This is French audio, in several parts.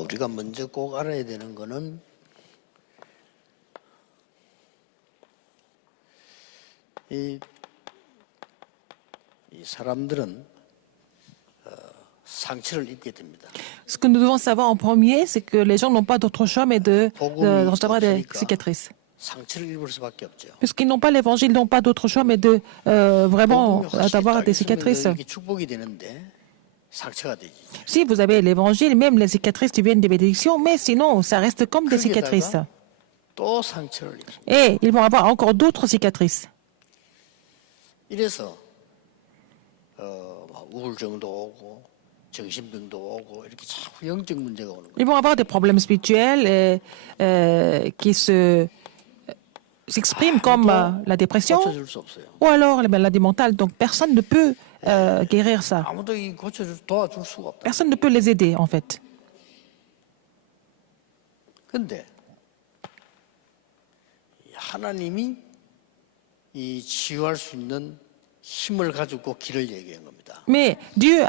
우리가 먼저 꼭 알아야 되는 거는 이 사람들은 상처를 입게 됩니다. Ce que nous devons savoir en premier, c'est que les gens n'ont pas d'autre choix mais de recevoir des cicatrices. 상처를 입을 수밖에 없죠. Puisqu'ils n'ont pas l'évangile, ils n'ont pas d'autre choix mais de vraiment 복음이 확실히 avoir 딱 des 있으면 cicatrices. 이게 축복이 되는데 상처가 되지. Si vous avez l'évangile, même les cicatrices deviennent des bénédictions, mais sinon, ça reste comme des cicatrices. 거기에다가 또 상처를 입습니다. Et ils vont avoir encore d'autres cicatrices. 이래서 우울증도 오고 정신병도 오고 이렇게 자꾸 영적 문제가 오는 거예요. Ils vont avoir des problèmes spirituels qui s'expriment comme la dépression 고쳐줄 수 없어요. ou alors les maladies mentales. Donc personne ne peut guérir ça. 아무도 이 도와줄 수가 없다. Personne ne peut les aider en fait. 근데 하나님이 이 치유할 수 있는 힘을 가지고 길을 얘기한 겁니다. Mais Dieu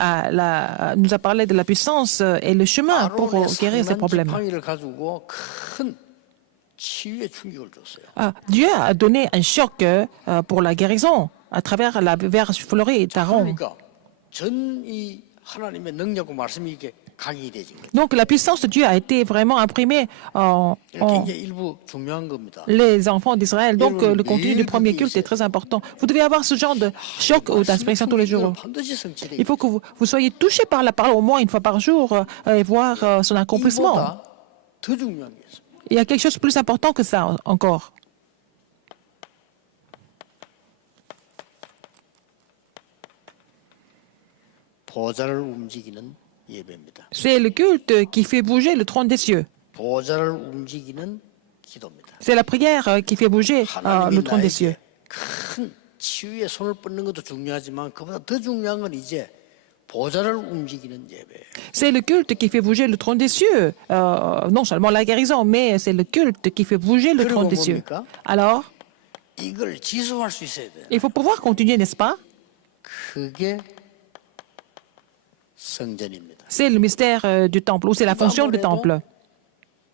nous a parlé de la puissance et le chemin pour 아론의 guérir ces 상난 problèmes. 지팡이를 가지고 큰 치유의 충격을 줬어요. Dieu a donné un choc pour la guérison à travers la verge fleurie d'Aaron. 그러니까 전 이 하나님의 능력과 말씀이 이게 각인이 되진 거예요. Donc la puissance de Dieu a été vraiment imprimée en 이게 이제 일부 중요한 겁니다. les enfants d'Israël. Donc le contenu du premier culte est très important. Vous devez avoir ce genre de choc ou d'inspiration tous les jours. 반드시 성취돼요. Il faut que vous soyez touché par la parole au moins une fois par jour et voir son accomplissement. 이보다 더 중요한 게 있습니다. Il y a quelque chose de plus important que ça encore. 보좌를 움직이는 예배입니다. C'est le culte qui fait bouger le trône des cieux. 보좌를 움직이는 기도입니다. C'est la prière qui fait bouger 하나님이 le trône des cieux. 나에게 큰 치유에 손을 뻗는 것도 중요하지만 그보다 더 중요한 건 이제 보좌를 움직이는 예배예요. C'est le culte qui fait bouger le trône des cieux. Non seulement la guérison, mais c'est le culte qui fait bouger le trône des cieux. 뭡니까? Alors, 이걸 지속할 수 있어야 돼요. il faut pouvoir continuer, n'est-ce pas? 그게 성전입니다. C'est le mystère du temple, ou c'est la fonction du temple.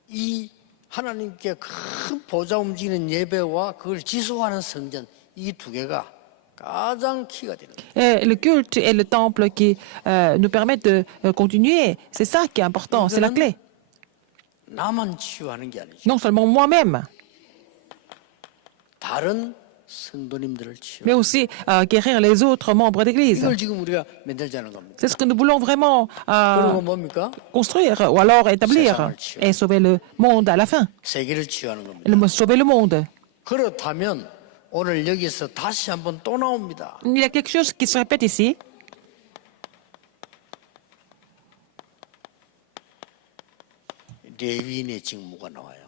이 하나님께 큰 보좌 움직이는 예배와 그걸 지속하는 성전 이 두 개가 가장 키가 되는 거예요. Et le culte et le temple qui nous permettent de continuer, c'est ça qui est important, c'est la clé. 나만 치유하는 게 아니죠. Non seulement moi-même, 다른 성도님들을 치유. mais aussi guérir les autres membres d'Église. 이걸 지금 우리가 만들자는 겁니다. C'est ce que nous voulons vraiment 그리고 뭡니까? construire, ou alors établir, et sauver le monde à la fin, 세계를 치유하는 겁니다. sauver le monde. 그렇다면 오늘 여기서 다시 한번 또 나옵니다. Il y a quelque chose qui se répète ici. 레위인의 직무가 나와요.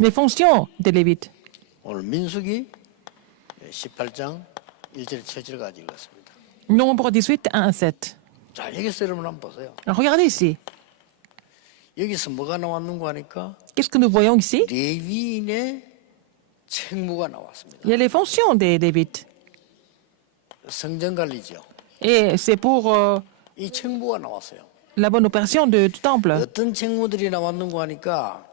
Les fonctions des Lévites. 오늘 민수기 18장 1절 7절까지 읽었습니다. Nombre 18, 1 à 7. 자, 여기서 여러분 한번 보세요. Alors, regardez ici. 여기서 뭐가 나왔는가 하니까 Qu'est-ce que nous voyons ici? 레위인의 책무가 나왔습니다. Il y a les fonctions des Lévites. 성전 관리죠. Et c'est pour 이 책무가 na왔어요. la bonne opération du temple. 어떤 책무들이 나왔는가 하니까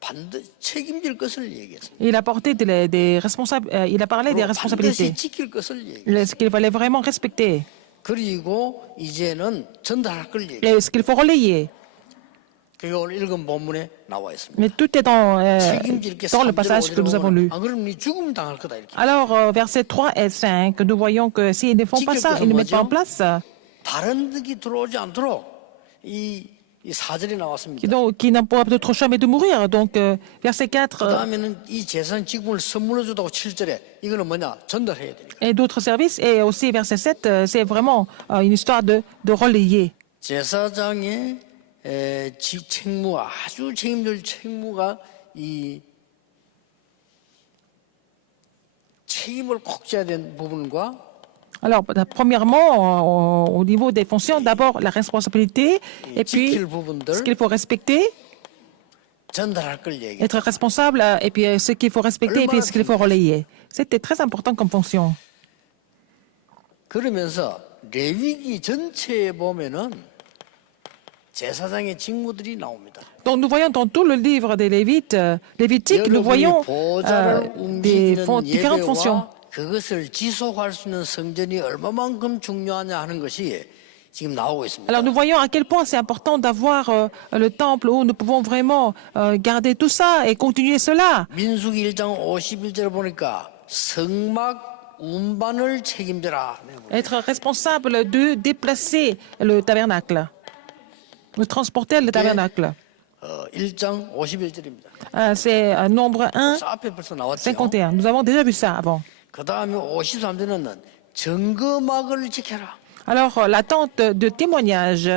반드시 책임질 것을 얘기했습니다. Il a porté des responsables, il a parlé des responsabilités. 반드시 지킬 것을 얘기했습니다. Ce qu'il fallait vraiment respecter. 그리고 이제는 전달할 걸 얘기해요. Et ce qu'il faut relayer. 그게 오늘 읽은 본문에 나와 있습니다. Mais tout est 책임질 게 dans le passage que nous avons lu. 안 그러면 네 죽음 당할 거다 이렇게. Alors, versets 3 et 5, nous voyons que s'ils ne font pas ça, ils ne mettent pas en place, 다른 득이 들어오지 않도록 이 4절이 나왔습니다. qui n'ont pas d'autre choix mais de mourir. Donc, verset 4 그다음에는 이 재산 직분을 선물해 주다고 7절에 이거는 뭐냐? 전달해야 되니까. et d'autres services. Et aussi, verset 7, c'est vraiment une histoire de relayer. 제사장의 책무, 아주 책임질 책무가 이 책임을 꼭 져야 되는 부분과 Alors, premièrement, au niveau des fonctions, d'abord la responsabilité, et puis 지킬 부분들 ce qu'il faut respecter, 전달할 걸 얘기해. être responsable, et puis ce qu'il faut respecter, et puis ce qu'il faut relayer. C'était très important comme fonction. 그러면서 레위기 전체에 보면은 제사장의 직무들이 나옵니다. Donc nous voyons dans tout le livre des Lévites, Lévitique, nous voyons 보좌를 des 움직이는 différentes fonctions. 예배와 그것을 지속할 수 있는 성전이 얼마만큼 중요하냐 하는 것이 지금 나오고 있습니다. Alors nous voyons à quel point c'est important d'avoir le temple où nous pouvons vraiment garder tout ça et continuer cela. 민수기 1장 51절을 보니까 성막 운반을 책임져라. Être responsable de déplacer le tabernacle, de transporter le tabernacle. 1장 51절입니다. C'est nombre 1, 앞에 벌써 나왔죠. 51. Nous avons déjà vu ça avant. 그 다음에 53절은 증거막을 지켜라. Alors l'attente de témoignage,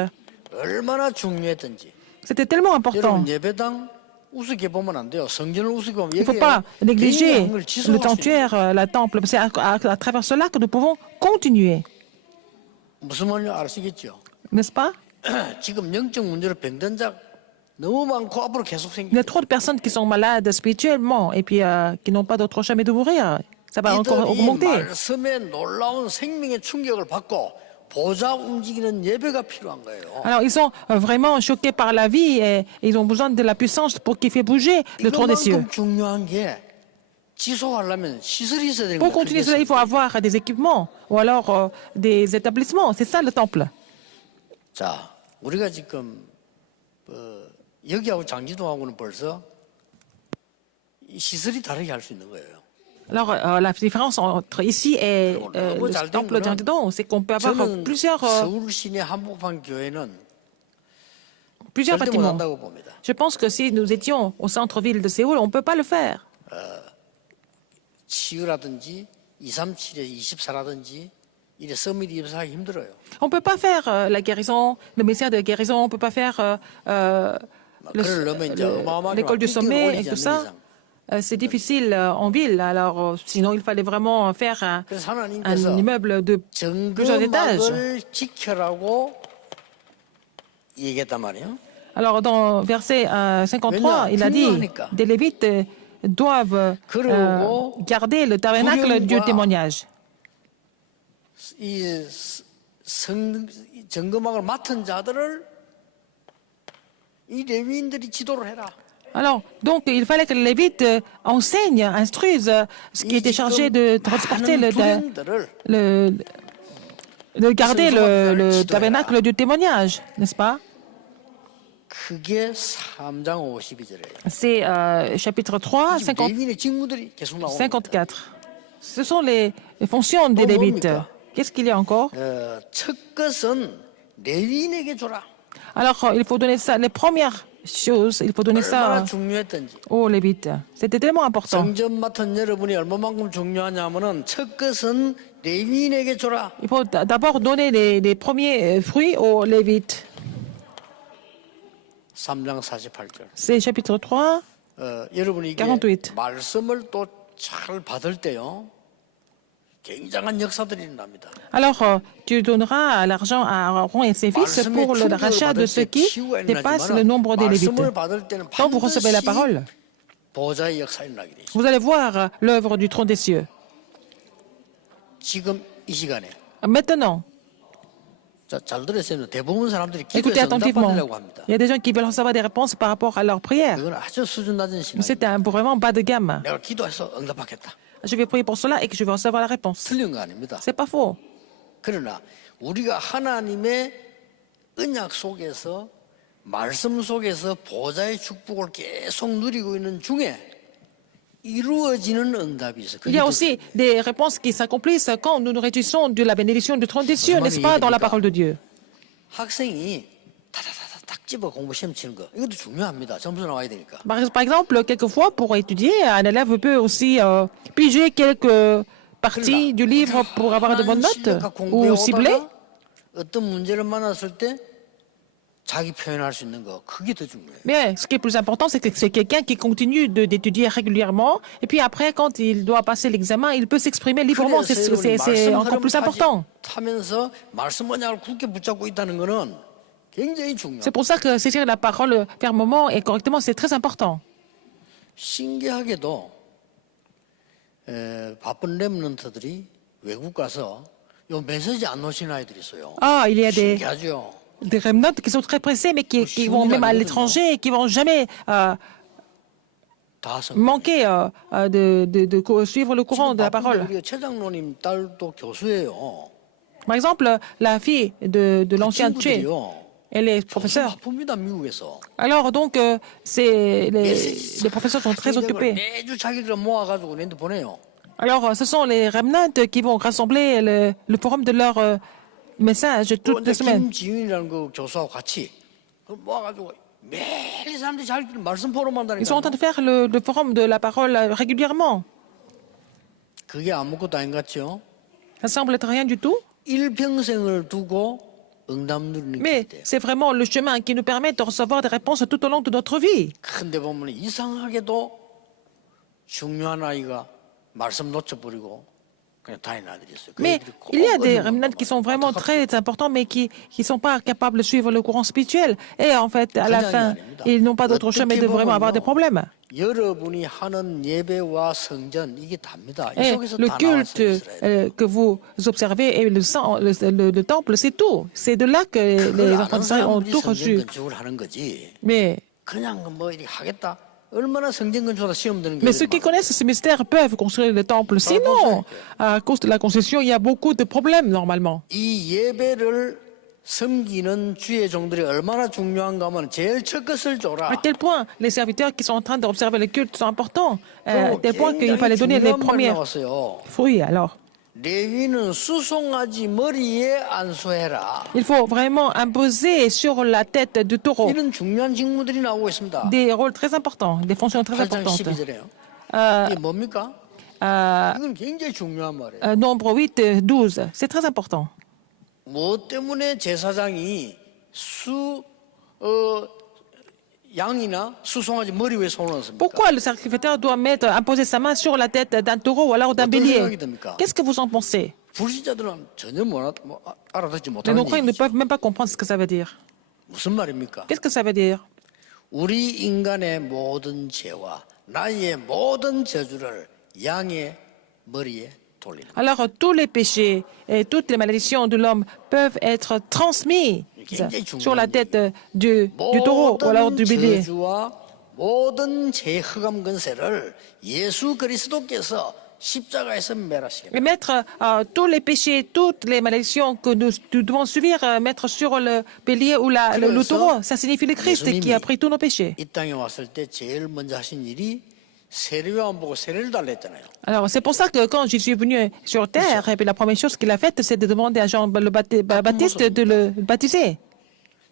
얼마나 중요했던지. c'était tellement important. 여러분 예배당 우습게 보면 안 돼요. 성전을 우습게 보면 Il ne faut pas négliger le 지속할 수 있는 sanctuaire, la temple. C'est à travers cela que nous pouvons continuer, 무슨 말인지 아시겠죠? n'est-ce pas? 지금 영적 문제로 병든 자 너무 많고 앞으로 계속 Il y 생깁니다. a trop de personnes qui sont malades spirituellement et puis qui n'ont pas d'autre choix mais de mourir. Ça va encore 이들이 augmenter. 말씀에 놀라운 생명의 충격을 받고 보좌 움직이는 예배가 필요한 거예요. Alors, ils sont vraiment choqués par la vie et ils ont besoin de la puissance pour qu'il fait bouger le trône des cieux. 이것만큼 중요한 게 지속하려면 시설이 있어야 되는 Pour 거예요. continuer cela, il faut avoir des équipements ou alors des établissements. C'est ça le temple. 자, 우리가 지금 여기하고 장지동하고는 벌써 이 시설이 다르게 할 수 있는 거예요. Alors, la différence entre ici et le temple d'Angdon, c'est qu'on peut avoir 저는 plusieurs 서울 시내 한복판 교회는 절대 bâtiments. 못한다고 봅니다. Je pense que si nous étions au centre-ville de Séoul, on ne peut pas le faire. 치유라든지 237에 24라든지 이래 서밋이 입사하기 힘들어요. On ne peut pas faire la guérison, le message de guérison, on ne peut pas faire 그러려면 이제 어마어마하게 l'école du 막 sommet et 올리지 tout 않는 ça. 이상. C'est difficile en ville, alors sinon il fallait vraiment faire 그래서 un 하나님께서 immeuble de plusieurs étages. 정금막을 지켜라고 얘기했단 말이에요. Alors dans verset 53, il a dit, 중요하니까. des Lévites doivent 그러고 garder le tabernacle du 구령과 témoignage. 이 정금막을 맡은 자들을 이 레위인들이 지도를 해라. Alors, donc, il fallait que les Lévites enseignent, instruisent ce qui était chargé de transporter de garder le tabernacle du témoignage, n'est-ce pas? 그게 3장 52절이에요. C'est chapitre 3, 50, 레위인의 직무들이 계속 나옵니다. 54. Ce sont les fonctions des Lévites. Qu'est-ce qu'il y a encore? 첫 것은 레위인에게 줘라. Alors, il faut donner ça, les premières choses, il faut donner 얼마나 ça 중요했던지. aux Lévites. C'était tellement important. 성전 맡은 여러분이 얼마만큼 중요하냐면은 첫 것은 레위인에게 줘라. Il faut d'abord donner les premiers fruits aux Lévites. 3장 48절. C'est chapitre 3. 여러분이 이게 48. 말씀을 또 잘 받을 때요. 굉장한 역사들이 일어납니다. Alors, tu donneras l'argent à Aaron et ses fils pour le rachat de ceux qui dépassent le nombre des Lévites. 말씀을 받을 때는 Quand vous recevez la parole, 보좌의 역사 일어나게 돼 있어요. vous allez voir l'œuvre du trône des cieux. 지금 이 시간에 Maintenant, 자, 잘 들으세요. 대부분 사람들이 écoutez 기도해서 attentivement. 응답받으려고 합니다. Il y a des gens qui veulent recevoir des réponses par rapport à leur prière. 이건 아주 수준 낮은 신앙. C'est vraiment bas de gamme. 내가 기도해서 응답받겠다. Je vais prier pour cela et que je vais recevoir la réponse. 틀린 거 아닙니다. C'est pas faux. 그러나 우리가 하나님의 언약 속에서 말씀 속에서 보좌의 축복을 계속 누리고 있는 중에 이루어지는 응답이 있어요. Il y a aussi des réponses qui s'accomplissent quand nous nous réjouissons de la bénédiction du trône des cieux, n'est-ce pas, dans la parole de Dieu. 학생이 다다다다 딱 집어 공부 시험 치는 거 이것도 중요합니다. 점수 나와야 되니까. Par exemple, quelquefois, pour étudier, un élève peut aussi piger quelques parties du livre pour avoir de bonnes notes ou cibler. 어떤 문제를 만났을 때 자기 표현할 수 있는 거 그게 더 중요해요. Mais ce qui est plus important, c'est que c'est quelqu'un qui continue d'étudier régulièrement. Et puis après, quand il doit passer l'examen, il peut s'exprimer librement. C'est encore plus important. 타면서 말씀 언약을 굳게 붙잡고 있다는 거는 굉장히 중요해요. C'est pour ça que saisir la parole fermement et correctement, c'est très important. 신기하게도 바쁜 렘넌트들이 외국 가서 요 메시지 안 놓치는 아이들이 있어요. Ah, il y a des... 신기하죠. des remnants qui sont très pressés, mais qui vont même à l'étranger et qui vont jamais 다 성공. manquer de suivre le courant 지금 de la 바쁜데 parole. 우리가 최 장로님 딸도 교수예요. Par exemple, la fille de l'ancien Che, 친구들이요. elle est 교수 professeure. 바쁩니다 미국에서. Alors donc, les professeurs sont très occupés. 매주 자기들 모아가지고 내한테 보내요. Alors, ce sont les remnants qui vont rassembler le forum de leur message toutes les semaines. 김지윤이라는 그 교수하고 같이 모아가지고 매일 이 사람들이 자기들 말씀 포럼한다니까. Ils sont en train de faire le forum de la parole régulièrement. 그게 아무것도 아닌 것 같죠? Ça semble être rien du tout, 일평생을 두고 응답 누리는 mais 길이에요. c'est vraiment le chemin qui nous permet de recevoir des réponses tout au long de notre vie. 근데 보면 이상하게도 중요한 아이가 말씀 놓쳐버리고 그냥 다니는 아들이 있어요. 그 Mais 애들이 꼭 il y a des 얻는 remnants 거예요. qui sont vraiment très importants, mais qui ne sont pas capables de suivre le courant spirituel. Et en fait, à la fin, ils n'ont pas d'autre choix mais de vraiment avoir des problèmes. 여러분이 하는 예배와 성전 이게 답니다. 이 Et 속에서 le 다 culte 나왔어요. 이스라엘. que vous observez et le temple, c'est tout. C'est de là que 그걸 les 아는 enfants d'Israël ont 사람들이 tout 성전 reçu. 건축을 하는 거지. Mais, 그냥 뭐 이렇게 하겠다. 얼마나 성전 건축하다 시험 드는 게 mais ceux qui connaissent ce mystère peuvent construire le temple. Sinon, à cause de la construction, il y a beaucoup de problèmes normalement. 이 예배를 섬기는 주의 종들이 얼마나 중요한가 하면 제일 첫 것을 줘라. À quel point les serviteurs qui sont en train d'observer le culte sont importants. À 그리고 tel point qu'il 굉장히 fallait donner les 중요한 말이 premiers 나왔어요. fruits. Alors, 레위는 수송아지 머리에 안수해라. il faut vraiment imposer sur la tête du taureau 이런 중요한 직무들이 나오고 있습니다. des rôles très importants, des fonctions très 8장 importantes. 12절에요. 이게 뭡니까? 이건 굉장히 중요한 말이에요. Nombre 8, 12, c'est très important. 무엇 때문에 제사장이 양이나 수송아지 머리 위에 손을 얹습니까? Pourquoi le sacrificateur doit imposer sa main sur la tête d'un taureau ou alors d'un bélier? Qu'est-ce que vous en pensez? 불신자들은 전혀 알아듣지 Les 못하는 non-croyants ne 얘기죠. peuvent même pas comprendre ce que ça veut dire. 무슨 말입니까? Qu'est-ce que ça veut dire? 우리 인간의 모든 죄와 나의 모든 저주를 양의 머리에 돌리는. Alors, tous les péchés et toutes les malédictions de l'homme peuvent être transmis sur la tête du taureau ou alors du 모든 bélier. 저주와 모든 죄 흑암 근세를 예수 그리스도께서 십자가에서 멸하시겠다. Et mettre tous les péchés, toutes les malédictions que nous devons subir, mettre sur le bélier ou le taureau, ça signifie le Christ qui a pris tous nos péchés. 이 땅에 왔을 때 제일 먼저 하신 일이 세례요한 보고 세례를 달랬잖아요. Alors, c'est pour ça que quand Jésus est venu sur terre, et puis la première chose qu'il a faite, c'est de demander à Jean le Baptiste de le baptiser.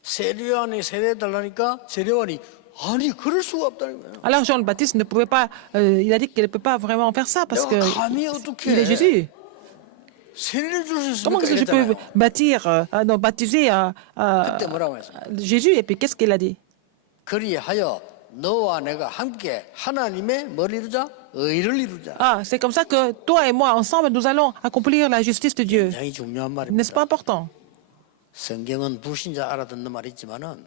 세례요한이 세례 달라니까 세례요한이 아니 그럴 수가 없다는 거예요. Alors, Jean le Baptiste ne pouvait pas, il a dit qu'il ne peut pas vraiment faire ça parce 내가 감히 어떻게 qu'il est Jésus. 세례를 줄 수 Comment 있습니까? est-ce que je peux 이랬잖아요. baptiser 그때 뭐라고 했어요? Jésus? Et puis, qu'est-ce qu'il a dit? 그리하여 너와 내가 함께 하나님의 뭘 이루자? 의를 이루자. Ah, c'est comme ça que toi et moi, ensemble, nous allons accomplir la justice de Dieu. 굉장히 중요한 N'est-ce pas 말입니다. important? 성경은 불신자 알아듣는 말이 있지만은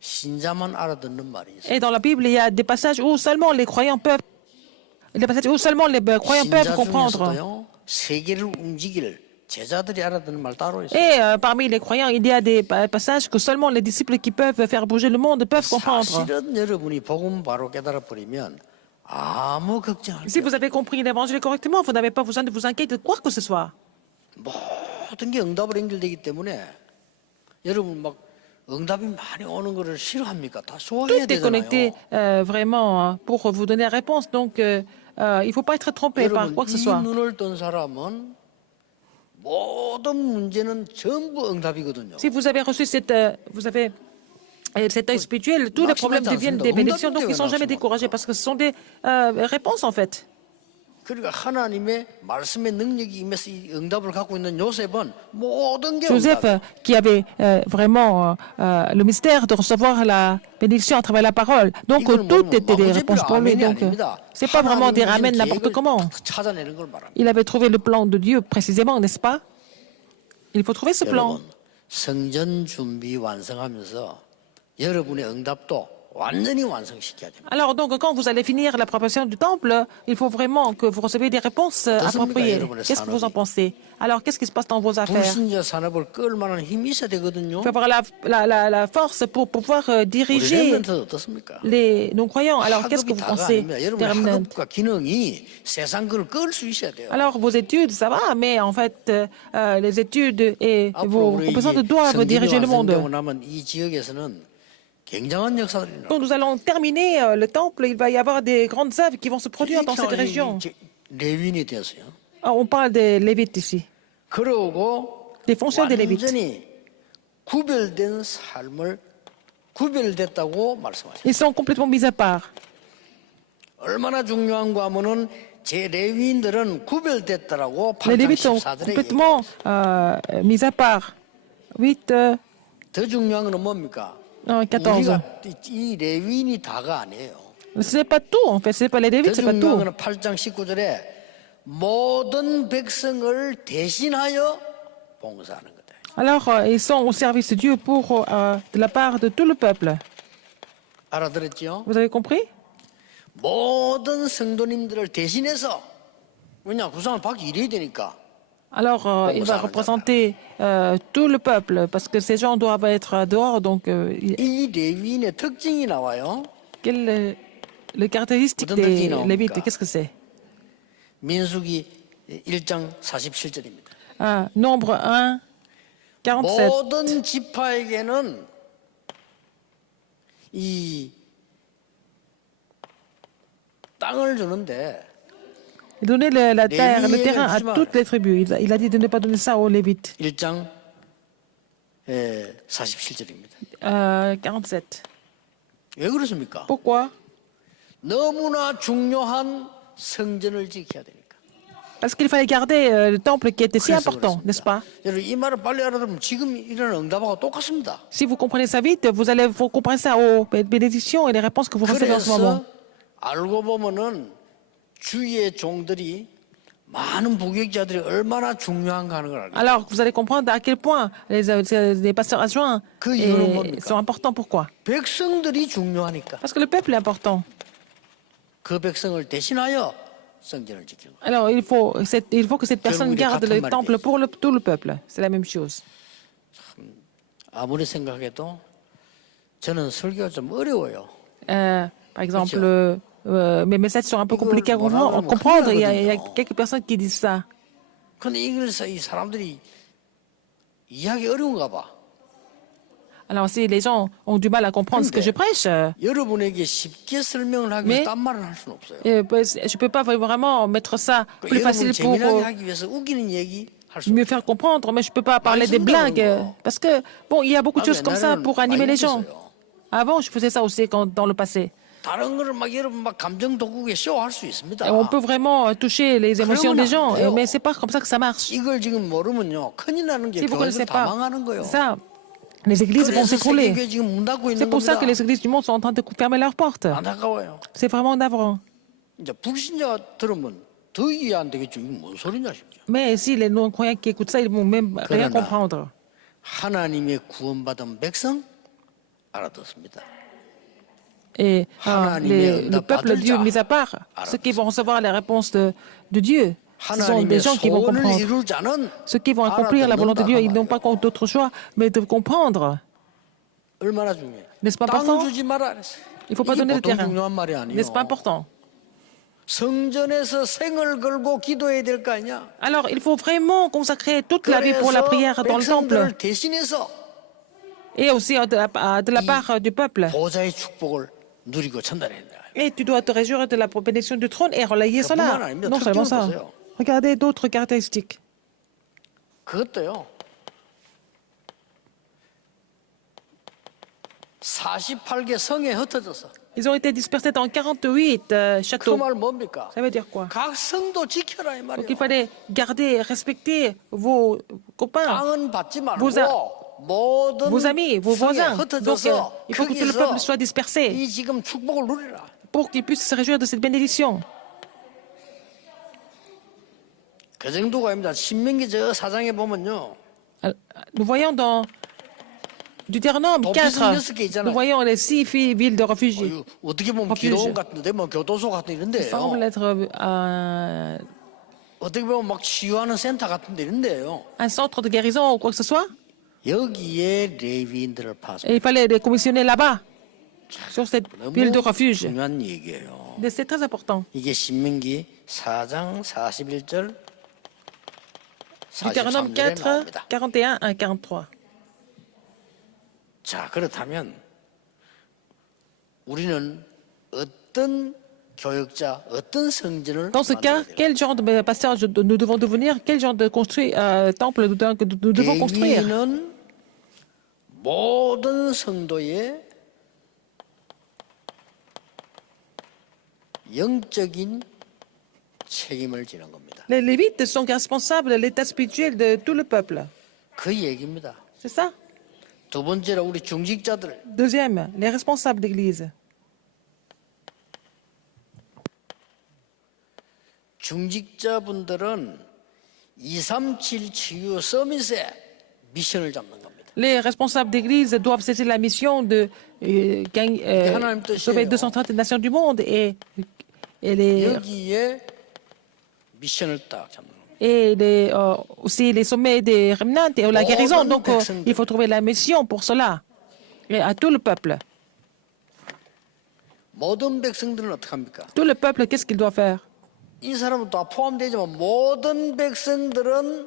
신자만 알아듣는 말이 있어요. Et dans la Bible, il y a des passages où seulement les croyants peuvent, des passages où seulement les croyants peuvent 신자 comprendre. 중에서도요 세계를 움직일 제자들이 알아듣는 말 따로 있어요. Et parmi les croyants, il y a des passages que seulement les disciples qui peuvent faire bouger le monde peuvent comprendre. 사실은 여러분이 복음 바로 깨달아 버리면 아무 걱정할 Si 게 vous avez compris l'évangile correctement, vous n'avez pas besoin de vous inquiéter de quoi que ce soit. 모든 게 응답으로 연결되기 때문에 여러분 막 응답이 많이 오는 거를 싫어합니까? 다 좋아해야 Tout est connecté 되잖아요. vraiment pour vous donner la réponse. Donc, il ne faut pas être trompé par 여러분 quoi que ce 이 soit. 눈을 뜬 사람은 모든 문제는 전부 응답이거든요. Si vous avez reçu cet œil spirituel, tous les problèmes deviennent des bénédictions, donc ils ne sont jamais découragés parce que ce sont des réponses en fait. 그러니까 하나님의 말씀의 능력이 임해서 이 응답을 갖고 있는 요셉은 모든 게 Joseph, 응답이에요. qui avait vraiment le mystère de recevoir la bénédiction à travers la parole, donc tout était des réponses pour lui. Donc, c'est pas vraiment des ramènes n'importe comment. 찾아내는 걸 말합니다. Il avait trouvé le plan de Dieu précisément, n'est-ce pas? Il faut trouver ce plan. 여러분 성전 준비 완성하면서 여러분의 응답도 완전히 완성시켜야 됩니다. Alors, donc, quand vous allez finir la préparation du temple, il faut vraiment que vous receviez des réponses appropriées. Qu'est-ce que vous en pensez? Alors, qu'est-ce qui se passe dans vos affaires? 불신자 산업을 끌 만한 힘이 있어야 되거든요. Il faut avoir la force pour pouvoir 우리 diriger 렘넌트 어떻습니까? nos croyants. Alors, qu'est-ce que 학업이 vous 다가 pensez 아닙니다. des 여러분의 remnants? 학업과 기능이 세상 걸 끌 수 있어야 돼요. Alors, vos études, ça va, mais en fait, les études et 앞으로 vos 우리 compétences 이게 doivent 성경이 diriger le monde. 완성되고 나면 이 지역에서는 굉장한 역사들이 일어나요. Quand nous allons terminer le temple, il va y avoir des grandes œuvres qui vont se produire dans cette région. 레윈이 되었어요. On parle des Lévites ici, 그러고 des fonctions des Lévites. 완전히 구별된 삶을 구별됐다고 말씀하셨어요. Ils sont complètement mis à part. 얼마나 중요한가 하면은 제 레위인들은 구별됐다라고 Les 8장 Lévites sont 14절에 complètement mis à part. 8, 더 중요한 건 뭡니까? 14. 우리가 이 레위인이 다가 아니에요. Ce n'est pas tout, en fait. Ce n'est pas les 더 Lévites, ce n'est pas 중요한 tout. 건 8장 19절에 모든 백성을 대신하여 봉사하는 거다. Alors, ils sont au service de Dieu pour, de la part de tout le peuple. 알아들었죠? Vous avez compris? 모든 성도님들을 대신해서 왜냐 구상을 받기 이래야 되니까 Alors, il va représenter tout le peuple, parce que ces gens doivent être dehors. Donc, 이 레위인의 특징이 나와요. quelle est les caractéristiques 어떤 특징이 des 나옵니까? Lévites? Qu'est-ce que c'est? 민수기 1장 47절입니다. Nombre 1, 47. 모든 지파에게는 이 땅을 주는데 Il donnait la terre, le Lévites, terrain à toutes les tribus. Il a dit de ne pas donner ça aux Lévites. 1장 47절입니다. 47. 왜 그렇습니까? Pourquoi? 너무나 중요한 성전을 지켜야 되니까. Parce qu'il fallait garder le temple qui était si 그래서 important, n'est-ce 그렇습니다. pas? 여러분 이 말을 빨리 알아들으면 지금 이런 응답하고 똑같습니다. Si vous comprenez ça vite, vous allez vous comparer ça aux bénédictions et les réponses que vous recevez en ce moment. 그래서 알고 보면은 주의 종들이 많은 부격자들이 얼마나 중요한가 하는 걸 알게. Alors, vous allez comprendre à quel point les pasteurs adjoints 그 이유는 뭡니까? sont importants. Pourquoi? 백성들이 중요하니까 Parce que le peuple est important. 그 백성을 대신하여 성전을 지키는 거예요. Alors, il faut que cette personne garde le temple pour tout le peuple. C'est la même chose. 아무리 생각해도 저는 설교가 좀 어려워요. Par exemple, mes messages sont un peu compliqués à comprendre. Il y a quelques personnes qui disent ça. 근데 이걸 이 사람들이 이해하기 어려운가 봐. Alors, si les gens ont du mal à comprendre ce que je prêche, 여러분에게 쉽게 설명을 하기 Mais- 위해서 딴 말은 할 수는 없어요. je ne peux pas vraiment mettre ça plus 여러분 facile pour 재미나게 하기 위해서 웃기는 얘기 할 수. mieux faire comprendre, mais je ne peux pas parler des blagues. Parce que, bon, il y a beaucoup de choses comme ça pour animer les gens. Avant, je faisais ça aussi dans le passé. 다른 거를 막 여러분 막 감정 도구에 쇼할 수 있습니다. Et on peut vraiment toucher les émotions des gens, mais c'est pas comme ça que ça marche. 이걸 지금 모르면요 큰일 나는 게 Si vous ne connaissez 교회들 다 pas 망하는 거예요. ça, les églises vont 그래서 s'écrouler. 세계교회 지금 문 닫고 C'est 있는 pour ça 겁니다. que les églises du monde sont en train de fermer leurs portes. 안타까워요. C'est vraiment navrant. 이제 불신자가 들으면 더 이해 안 되겠죠. 이게 뭔 소리냐 싶죠. Mais si les non-croyants qui écoutent ça, ils vont même rien 그러나 comprendre. 하나님의 구원받은 백성 알아듣습니다. Et le peuple de Dieu, mis à part, Alors, ceux qui vont recevoir les réponses de Dieu, ce sont des 하나님의 gens qui vont 소원을 comprendre. 이룰 자는 Ceux qui vont accomplir la volonté de Dieu, ils n'ont pas d'autre choix, mais de comprendre. 얼마나 중요해요. N'est-ce pas 땅 important? 주지 마라 그랬어요. Il ne faut pas 이게 donner de 보통 terrain. 중요한 말이 아니에요. N'est-ce pas important? 성전에서 생을 걸고 기도해야 될 거 아니야. Alors, il faut vraiment consacrer toute la vie pour la prière dans le temple 백성들을 대신해서 et aussi de la part du peuple. 보좌의 축복을 누리고 전달해야 된다. Et tu dois te réjouir de la bénédiction du trône et relayer cela. Non seulement ça. Regardez d'autres caractéristiques. 그것도요. 48개 성에 흩어져서. Ils ont été dispersés dans 48 그 châteaux. 말 뭡니까? Ça veut dire quoi? 각 성도 지켜라 이 Donc 말이에요. il fallait garder, respecter vos copains, 땅은 받지 말고 vos 모든 vos amis, vos 성에 voisins. Donc 흩어져서 il faut que tout le peuple soit dispersé 이 지금 축복을 누리라. pour qu'ils puissent se réjouir de cette bénédiction. 그 정도가 아닙니다. 신명기 저 4장에 보면요. Nous voyons dans Deutéronome 또 4, 비슷한 6개 있잖아요. nous voyons les 6 villes de refuge. 이거 어떻게 보면 refuge. 기도원 같은데 뭐 교도소 같은 이런 데예요. Semble être 어떻게 보면 막 치유하는 센터 같은 데 이런 데예요. un centre de guérison ou quoi que ce soit. 여기에 레위인들을 파송. Et il fallait les commissionner là-bas, sur cette ville de 너무 refuge. 중요한 얘기예요. Mais c'est très important. 이게 신명기 4장 41절 Deutéronome 43절에 4, 나옵니다. 41 à 43. 자, 그렇다면 우리는 어떤 교역자, 어떤 성전을 Dans ce cas, 만들어야 돼요? quel genre de pasteur nous devons devenir? Quel genre de temple nous devons construire? 레위인은 모든 성도의 영적인 책임을 지는 겁니다. Les Lévites sont responsables de l'état spirituel de tout le peuple. 그 얘기입니다. C'est ça? 두 번째로 우리 중직자들 Deuxième, les responsables d'église. 중직자분들은 237 치유 서밋의 미션을 잡는 겁니다. Les responsables d'église doivent saisir la mission de 하나님 뜻이에요. sauver 230 nations du monde et 여기에 미션을 딱 잡는 겁니다. aussi les sommets des remnants et la guérison. Donc, 백성들. il faut trouver la mission pour cela. Et à tout le peuple. 모든 백성들은 어떻게 합니까? Tout le peuple, qu'est-ce qu'il doit faire? 이 사람은 다 포함되지만 모든 백성들은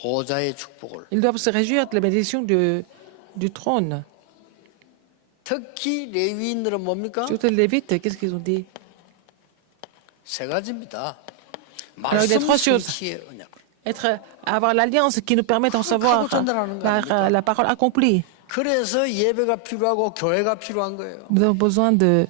보좌의 축복을 Ils doivent se réjouir de la bénédiction du trône. 특히 레위인들은 뭡니까? Surtout les Lévites, qu'est-ce qu'ils ont dit? 세 가지입니다. Alors, il y a 말씀 trois choses. 성취의 언약을. Avoir l'alliance qui nous permet de recevoir la parole accomplie. 그래서 예배가 필요하고 교회가 필요한 거예요. Nous avons besoin de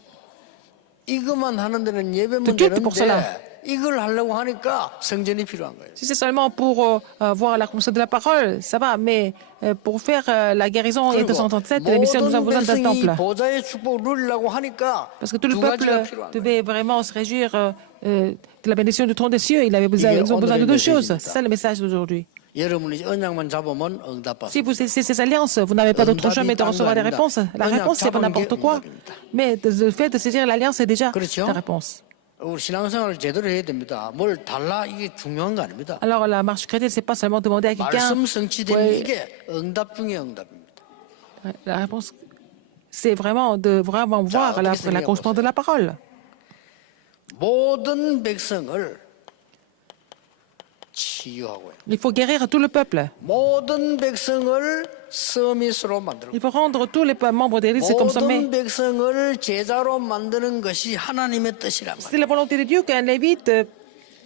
이것만 하는 데는 예배만 culte pour cela. 되는데 이걸 하려고 하니까 성전이 필요한 거예요. Si c'est seulement pour voir la commencée de la parole, ça va, mais pour faire la guérison et 그리고 237, l'émission, nous avons 모든 besoin d'un 백성이 temple. 보좌의 축복을 누리려고 하니까 Parce que tout le 두 peuple 가지가 필요한 거예요. devait vraiment se réjouir de la bénédiction du trône des cieux. Ils ont besoin de deux choses. C'est ça le message d'aujourd'hui. 여러분이 언약만 잡으면 응답받습니다. Si vous cessez ces alliances, vous n'avez pas d'autre choix mais de recevoir des réponses. La réponse, c'est pas n'importe quoi. Mais le fait de saisir l'alliance, c'est déjà la réponse. 우리 신앙생활을 제대로 해야 됩니다. 뭘 달라 이게 중요한 거 아닙니다. Alors la marche chrétienne, c'est pas seulement demander à quelqu'un. 말씀 성취되는 이게 응답 중에 응답입니다. La réponse, c'est vraiment de vraiment voir l'accomplissement de la parole. 모든 백성을 치유하고요. Il faut guérir tout le peuple. 모든 백성을 서밋으로 만들고 Il faut rendre tous les membres d'église comme sommet. 모든 백성을 제자로 만드는 것이 하나님의 뜻이란 C'est 말이에요. la volonté de Dieu qu'un lévite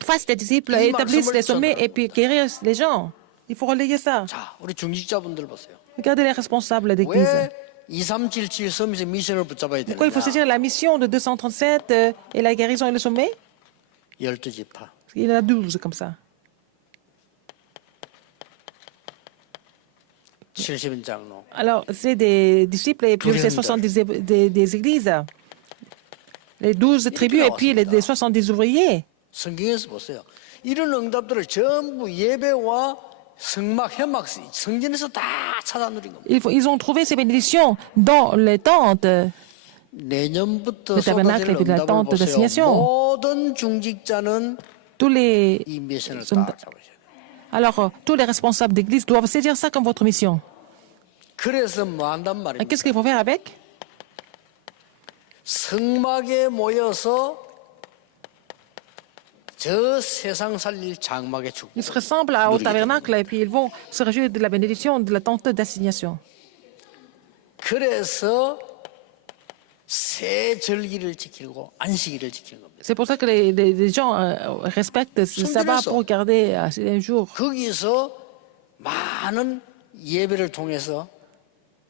fasse des disciples, établisse les sommets et puis guérisse les gens. Il faut relayer ça. 자, 우리 중직자분들 보세요. Regardez les responsables d'église. 왜 2377 서밋의 미션을 붙잡아야 Pourquoi il faut 되느냐? saisir la mission de 237 et la guérison et le sommet? 12지파. Il y en a 12 comme ça. 70 장로. Alors, c'est des disciples et puis c'est 70 des églises. Les 12 tribus et puis les 70 ouvriers. 성경에서 보세요. 이런 응답들을 전부 예배와 성막, 현막, 성전에서 다 찾아 누린 겁니다. Ils ont trouvé ces bénédictions dans les tentes. 내년부터 Le tabernacle 쏟아질 et puis la 응답을 tente 보세요. d'assignation. 모든 중직자는 Tous les, 이 미션을 딱 잡으셔야 돼요. alors, tous les responsables d'église doivent saisir ça comme votre mission. 그래서 뭐 한단 Et 말입니까? qu'est-ce qu'il faut faire avec? 성막에 모여서 저 세상 살릴 장막의 축복. Ils se ressemblent au tabernacle et puis ils vont se réjouir de la bénédiction de la tente d'assignation. 그래서 새 절기를 지키고 안식일을 지키는 겁니다. C'est pour ça que les gens respectent ce sabbat pour garder un jour. 거기서 많은 예배를 통해서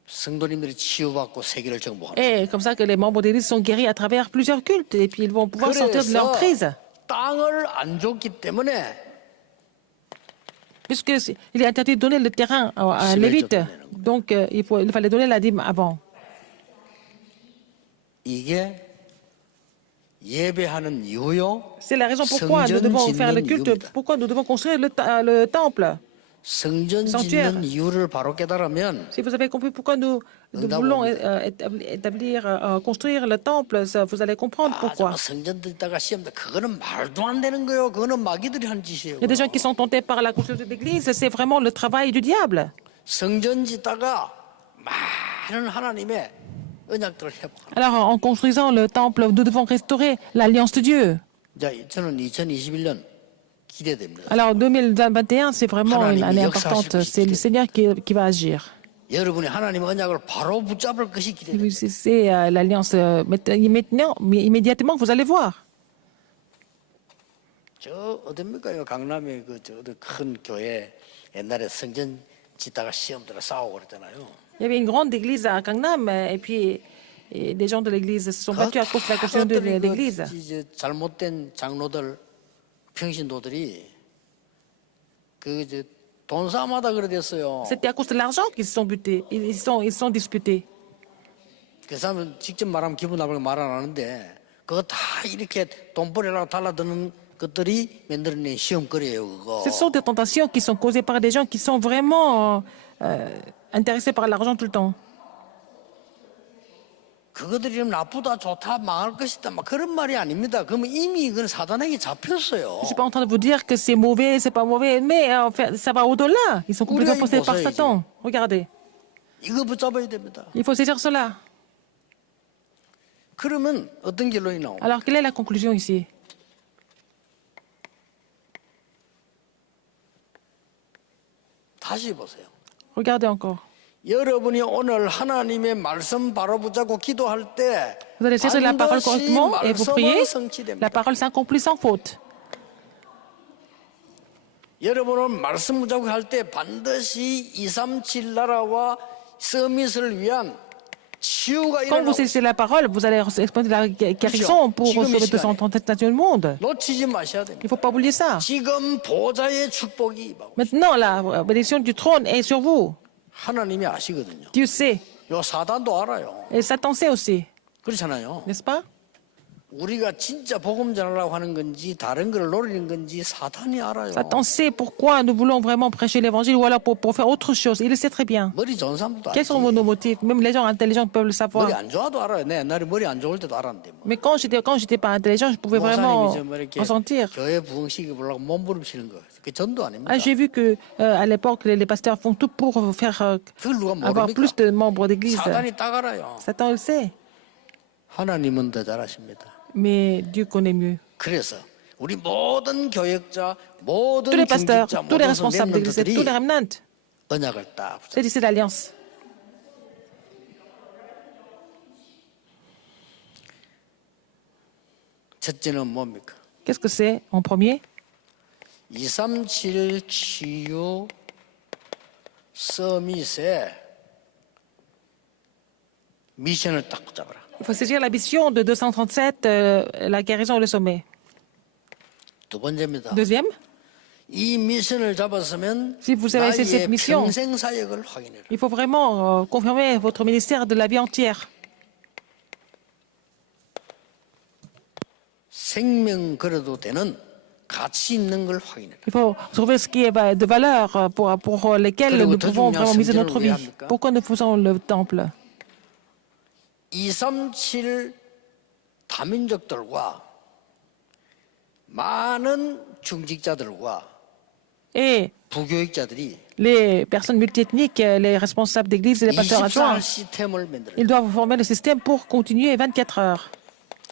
성도님들이 치유받고 세계를 정복하는. Et comme ça que les membres d'église sont guéris à travers plusieurs cultes et puis ils vont pouvoir sortir de leur crise. 땅을 안 줬기 때문에 Puisqu'il est interdit de donner le terrain à un lévite, donc il fallait donner la dîme avant. 이게 예배하는 이유요. C'est la raison pourquoi nous devons faire le culte, pourquoi nous devons construire le temple. 성전 sanctuaire. 짓는 이유를 바로 깨달으면 Si vous avez compris pourquoi nous voulons construire le temple, vous allez comprendre pourquoi. 성전 짓다가 시험다 그거는 말도 안 되는 거예요. 그거는 마귀들이 한 짓이에요. Il y a des gens qui sont tentés par la construction de l'église, c'est vraiment le travail du diable. 성전 짓다가 많은 하나님의 언약들을 회복하는. Alors, en construisant le temple, nous devons restaurer l'alliance de Dieu. 자, 저는 2021년 기대됩니다. Alors, 2021, c'est vraiment une année importante. C'est le Seigneur qui va agir. 여러분이 하나님의 언약을 바로 붙잡을 것이 기대됩니다. C'est l'alliance immédiatement, vous allez voir. 저 어딥니까? 요 강남에 큰 교회 옛날에 성전 짓다가 시험 들어 싸우고 그랬잖아요. Il y avait une grande église à Gangnam, et puis des gens de l'église se sont battus à cause de la construction de l'église. 이제 잘못된 장로들, 평신도들이 돈 싸움하다 그랬어요. C'était à cause de l'argent qu'ils se sont butés, ils sont disputés. 그 사람은 직접 말하면 기분 나쁘게 말 안 하는데 그거 다 이렇게 돈 벌이라고 달라드는 것들이 만들어낸 시험거리예요. 그거. Ce sont des tentations qui sont causées par des gens qui sont vraiment intéressés par l'argent tout le temps. 그것들이 나쁘다 좋다 망할 것이다 막 그런 말이 아닙니다. 그러면 이미 이건 사단에게 잡혔어요. Je suis pas en train de vous dire que c'est mauvais, c'est pas mauvais, mais en fait, ça va au-delà. Ils sont complètement possédés par Satan. Regardez, 이거 붙잡아야 됩니다. il faut saisir cela. 그러면 어떤 결론이 나옵니까? Alors, quelle est la conclusion ici? 다시 보세요. Regardez encore. 여러분이 오늘 하나님의 말씀 바로 붙잡고 기도할 때 Vous allez saisir la parole 반드시 correctement et vous priez. 말씀은 성취됩니다. La parole s'accomplit sans faute. 여러분은 말씀 붙잡고 할 때 반드시 237 나라와 서밋을 위한 치유가 Quand vous 일어나고 saisissez la parole, vous allez expérimenter la guérison pour 지금의 sauver 시간에. 230 nations du monde. 놓치지 마셔야 됩니다. Il ne faut pas oublier ça. 지금 보좌의 축복이 임하고 Maintenant, la bénédiction du trône est sur vous. 하나님이 아시거든요. Dieu sait. 요 사단도 알아요. Et Satan sait aussi. 그렇잖아요. N'est-ce pas? 우리가 진짜 복음 전하려고 하는 건지 다른 걸 노리는 건지 사단이 알아요. Satan sait pourquoi nous voulons vraiment prêcher l'évangile ou alors pour faire autre chose. Il le sait très bien. 머리 좋은 사람도 Quels sont 알지. nos motifs? Même les gens intelligents peuvent le 머리 savoir. 안 좋아도 알아요. 내 옛날에 머리 안 좋을 때도 알았는데. 뭐. Mais quand j'étais pas intelligent, je pouvais vraiment 목사님이 뭐 이렇게 ressentir. 교회 부흥시키 보려고 몸부림치는 거. 그게 전도 아닙니다. Ah, j'ai vu que à l'époque, les pasteurs font tout pour faire 그걸 누가 avoir 모릅니까? plus de membres d'église. 사단이 딱 알아요. Satan le sait. 하나님은 더 잘 아십니다. Mais Dieu connaît mieux. 그래서 우리 모든 교역자, Tous 모든 les pasteurs, 중직자, tous les 모든 responsables d'église, 렘넌트들이 tous les remnants, 언약을 딱 붙잡아요. c'est ici l'alliance. 첫째는 뭡니까? Qu'est-ce que c'est en premier? 237 치유 서밋의 미션을 딱 붙잡아라. Il faut saisir la mission de 237, la guérison et le sommet. 두 번째입니다. Deuxième, 이 미션을 잡았으면 Si vous avez 나의 cette mission, 평생 사역을 확인해라. il faut vraiment confirmer votre ministère de la vie entière. 생명 걸어도 되는 가치 있는 걸 확인해라. Il faut trouver ce qui est de valeur pour lesquelles 그리고 nous 더 pouvons 중요한 vraiment miser notre 성전을 왜 vie. 합니까? Pourquoi nous faisons le temple? 237 다민족들과 많은 중직자들과 Et 부교육자들이 les personnes multiethniques, les responsables d'église et les pasteurs 24 adjoints, 시스템을 만들어요. ils doivent former le système pour continuer 24 heures.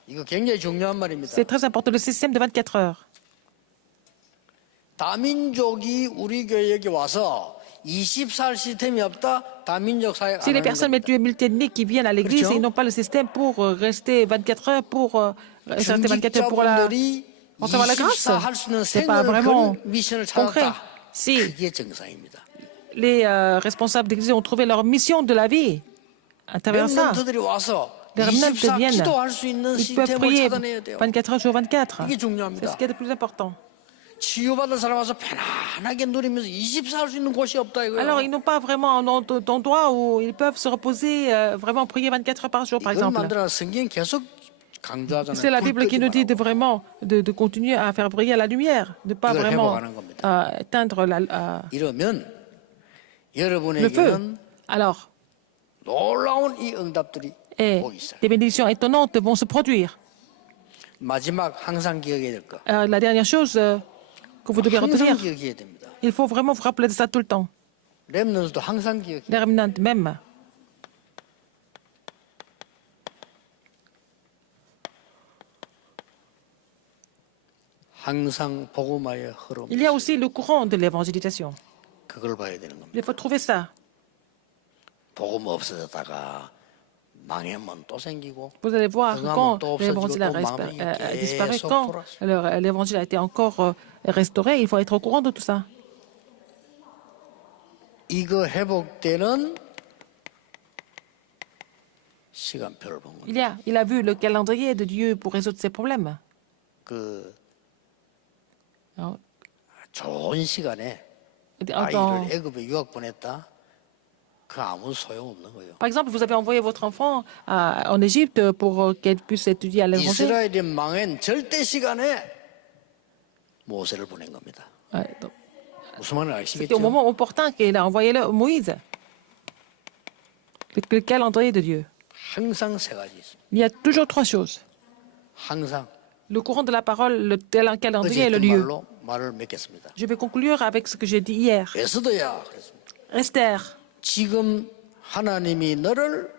이거 굉장히 중요한 말입니다. C'est très important, le système de 24 heures. 다민족이 우리 교회에 와서 24 시스템이 없다. 다민족 사역 Si 안 les 하는 personnes 겁니다. multiethniques qui viennent à l'église, 그렇죠? ils n'ont pas le système pour rester 24 heures, pour rester 24 heures pour 중직자분들이 recevoir la grâce. 24 할 수 있는 C'est pas 생활을 vraiment 그런 미션을 concret. 찾았다. Si 그게 정상입니다. les responsables d'église ont trouvé leur mission de la vie à travers ça, 렘넌트들이 와서 les remnants 24 viennent. 기도할 수 있는 Ils peuvent 시스템을 prier 찾아내야 돼요. 24 heures sur 24. 이게 C'est 중요합니다. ce qui est le plus important. 치유받은 사람 와서 편안하게 누리면서 24 할 수 있는 곳이 없다 이거예요. Alors, ils n'ont pas vraiment un endroit où ils peuvent se reposer, vraiment prier 24 heures par jour, par 이걸 exemple. 만들어 성경 계속 강조하잖아요. C'est la 불 Bible qui 끄지 nous dit de 말라고. vraiment de continuer à faire briller la lumière, de ne pas 이걸 vraiment 회복하는 겁니다. éteindre 이러면 le feu. 여러분에게는 Alors, 놀라운 이 응답들이 et 오기 시작. des bénédictions étonnantes vont se produire. 마지막 항상 기억해야 될 거. La dernière chose que vous devez 항상 retenir, 기억해야 됩니다. il faut vraiment vous rappeler de ça tout le temps. 렘넌트도 항상 기억해. Les remnants même. 항상 복음화의 흐름. Il y a aussi le courant de l'évangélisation. 그걸 봐야 되는 겁니다. Il faut trouver ça. 복음 없어졌다가 망하면 또 생기고. Vous allez voir 그거 하면 quand 또 l'évangile 없어지고 또 a 망하면 disparu, 계속 quand 돌아서. l'évangile a été encore restauré, il faut être au courant de tout ça. 이거 회복되는 시간표를 본 겁니다. Il a vu le calendrier de Dieu pour résoudre ses problèmes. 그 Alors, 좋은 시간에 dans- 아이를 애굽에 유학 보냈다. 그 아무 소용 없는 거예요. Par exemple, vous avez envoyé votre enfant en Égypte pour qu'elle puisse étudier à l'évangile. 이스라엘이 망한 절대 시간에 모세를 보낸 겁니다. Donc, 무슨 말인지 c'était au 아시겠죠? moment opportun qu'il a envoyé Moïse. Le calendrier de Dieu. 항상 세 가지 있습니다. Il y a toujours trois choses. 항상 Le courant de la parole, le calendrier et 어제 le 그 lieu. 말로 말을 맺겠습니다. Je vais conclure avec ce que j'ai dit hier. 에스더야 그랬습니다. Esther, 지금 하나님이 너를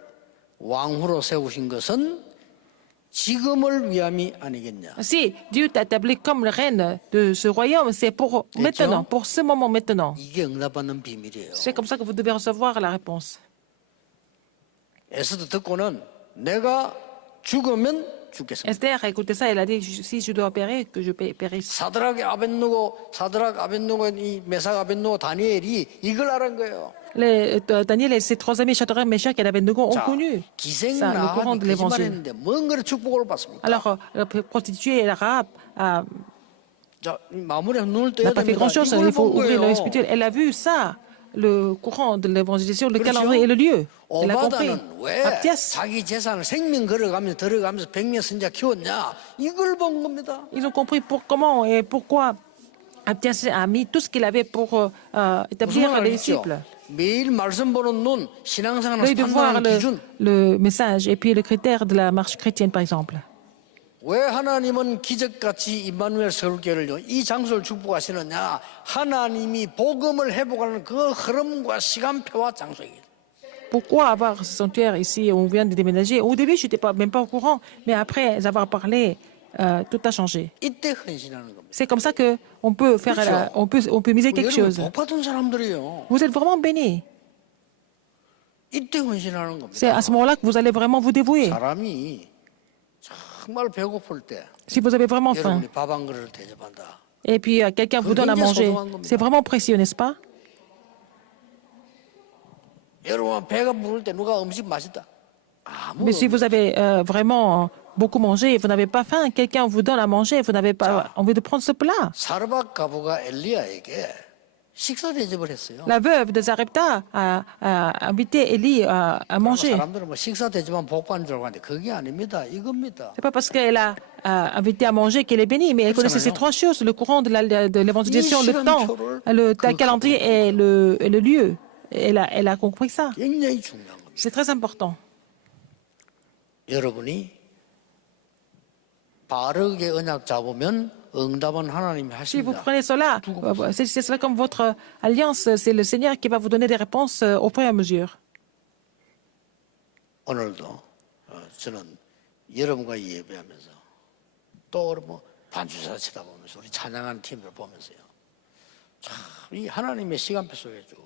왕후로 세우신 것은 지금을 위함이 아니겠냐. si Dieu t'a établi comme reine de ce royaume, c'est pour maintenant, pour ce moment maintenant. 이게 응답받는 비밀이에요. C'est comme ça que vous devez recevoir la réponse. 에스더 듣고는 내가 죽으면 죽겠습니다. Esther a écouté ça, elle a dit, si je dois périr, que je périsse. 사드락 아벤누고 이 메삭 아벤누고 다니엘이 이걸 알은 거예요. Daniel et ses trois amis, Shadrach, Meshach et Abednego, ont 자, connu 기생 ça, le courant 나한이 de l'évangile. 거짓말했는데 뭔 그런 축복을 받습니까? Alors, la prostituée et l'arabe n'a 자, 마무리해서 눈을 떠야 pas fait 됩니다. grand-chose, 이걸 il faut 본 ouvrir 거예요. l'œil spirituel. Elle a vu ça, le courant de l'évangélisation, le 그렇죠? calendrier et le lieu. Elle a compris. 오바다는 왜 Abdias, 자기 재산을 생명 걸어가면서 들어가면서 백년 선자 키웠냐? 이걸 본 겁니다. ils ont compris comment et pourquoi Abdias a mis tout ce qu'il avait pour établir 무슨 les 말이죠? disciples. 매일 말씀 보는 눈, 신앙생활을 L'œil de voir 판단하는 기준. le message et puis le critère de la marche chrétienne, par exemple. 왜 하나님은 기적같이 임마누엘 서울교회를요 이 장소를 축복하시느냐? 하나님이 복음을 회복하는 그 흐름과 시간표와 장소이기. Pourquoi avoir ce sanctuaire ici où on vient de déménager? Au début, je n'étais même pas au courant, mais après avoir parlé, tout a changé. 이때 헌신하는 겁니다. C'est comme ça que on peut faire, 그렇죠. on peut miser quelque 여러분 chose. 복 받은 사람들이에요. Vous êtes vraiment bénis. 이때 헌신하는 겁니다. C'est à ce moment-là que vous allez vraiment vous dévouer. 사람이 정말 배고플 때 Si vous avez vraiment faim, 여러분이 밥 한 그릇을 대접한다. et puis quelqu'un vous donne à manger, c'est vraiment précieux, n'est-ce pas? 여러분 배가 부를 때 누가 음식 맛있다. 아무 Mais si vous avez vraiment beaucoup mangé et vous n'avez pas faim, quelqu'un vous donne à manger et vous n'avez pas envie de prendre ce plat. 사르밧 가부가 엘리야에게 식사 대접을 했어요. La veuve de Zarepta a invité Élie à manger. 사람들은 뭐 식사 대접만 복 받는 줄 알았는데 그게 아닙니다. 이겁니다. C'est pas parce qu'elle a invité à manger qu'elle est bénie, mais elle connaissait ces trois choses, le courant de l'évangélisation, le temps, le calendrier et le lieu. Elle a compris ça. 굉장히 중요한 겁니다. C'est très important. 여러분이 바르게 언약 잡으면 응답은 하나님이 Si vous 하십니다. prenez cela, c'est cela comme votre alliance, c'est le Seigneur qui va vous donner des réponses au fur et à mesure. 오늘도 저는 여러분과 예배하면서 또 뭐 반주사 치다 보면서 우리 찬양하는 팀을 보면서요. 참 이 하나님의 시간표 속에 쭉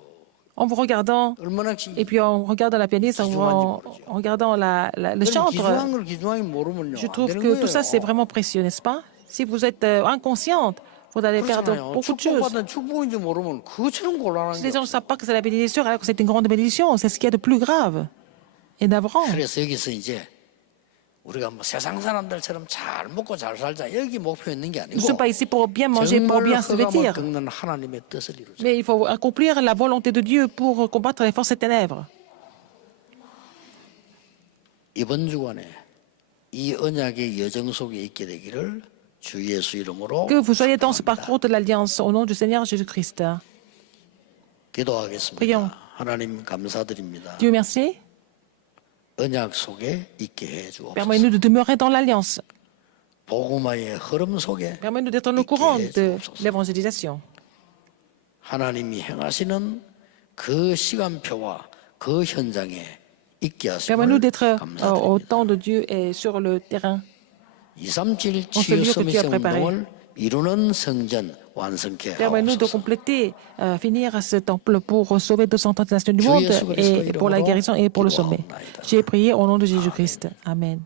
En vous regardant, 얼마나 et puis en regardant la pianiste, en regardant le chantre, 기중한 걸 기중하게 모르면요. je 안 trouve 되는 que tout ça, c'est 거예요. vraiment précieux, n'est-ce pas? Si vous êtes inconsciente, vous allez perdre 그렇잖아요. beaucoup de choses. 축복받은 축복인지 모르면 그것처럼 곤란한 Si les 거예요. gens ne savent pas que c'est la bénédiction, alors que c'est une grande bénédiction, c'est ce qu'il y a de plus grave et navrant. 그래서 여기서 이제 우리가 뭐 세상 사람들처럼 잘 먹고 잘 살자 여기 목표 있는 게 Nous ne 아니고 sommes pas ici pour bien manger, pour 정말 bien se 흑암을 vêtir. 꺾는 하나님의 뜻을 이루자. Mais il faut accomplir la volonté de Dieu pour combattre les forces des ténèbres. 이번 주간에 이 언약의 여정 속에 있게 되기를 주 예수 이름으로 Que vous soyez dans ce parcours de l'Alliance au nom du Seigneur Jésus-Christ. 기도하겠습니다. Prions. 하나님 감사드립니다. Dieu merci. 언약 속에 있게 해 주옵소서. Permets-nous de demeurer dans l'Alliance. 복음화의 흐름 속에 Permets-nous d'être au courant de l'évangélisation. 하나님이 행하시는 그 시간표와 그 현장에 있게 Permets-nous 하심을 d'être au 감사드립니다. temps de Dieu et sur le terrain. 237 On se 치유 lieu que tu as 서밋 préparé. 운동을 이루는 성전 완성케 Permets-nous de 하옵소서. compléter, finir ce temple pour sauver 230 nations du monde et pour la guérison et pour le sommet. J'ai prié au nom de Jésus-Christ. Amen.